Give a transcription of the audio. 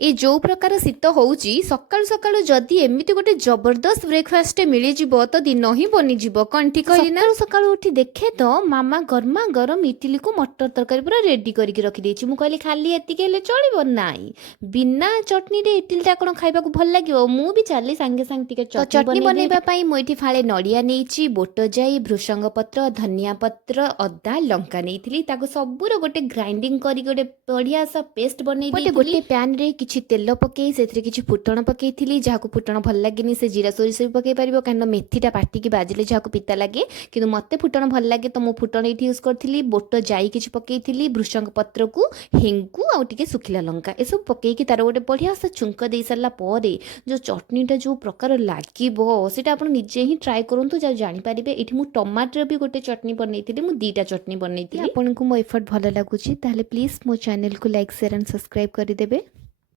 ए जो प्रकार शीत होउची सकाळु सकाळु जदि एमिति गोटे जबरदस्त ब्रेकफास्ट मिलिजिब तो दिन ही बनिजिब कौन ठीक कहली ना। सकाळु सकाळु उठी देखे तो मामा गरमा गरम इडली को मटर तरकारी पूरा रेडी करके रखी देछि। मु कहली खाली एतिके हेले चलिबो नाई बिना चटनी रे इडली टा कोन खाइबा को भल लागियो। मु भी चाली संगे संग टिके चटनी बनैबा पई मु एठी फाळे नडिया नेछि बोट जाई भृषंग पत्र धनिया पत्र अदा लंका नेइथिली ताको सबुर गोटे ग्राइंडिंग करी गोटे बढ़िया सा पेस्ट बनै दी गोटे पैन रे किछि तेल पकई से किछि फुटण पकईथि जहाँ फुटण भल लगे से जीरा सोरिष भी पकई पार कहीं मेथीटा पाटिकी बाजिले जहाँ पिता लगे कि मत फुटण भल लगे तो मु फुटण ये यूज करी बोट जाई किछि पकईथि भृषंग पत्र को हेंगू आउ टिके सुखिला लंका ए सब पकईकी तार गोटे बढ़िया सा छुंक दे सारा पर जो चटनीटा जो प्रकार लगे सेटा आप निजे ही ट्राए करूँ जहाँ जापर ये मु टमाटर भी गोटे चटनी बनई मु दीटा चटनी बनई आपको मो एफर्ट भल लगुच प्लीज मो चैनल को लाइक शेयर एंड सब्सक्राइब करदेवे।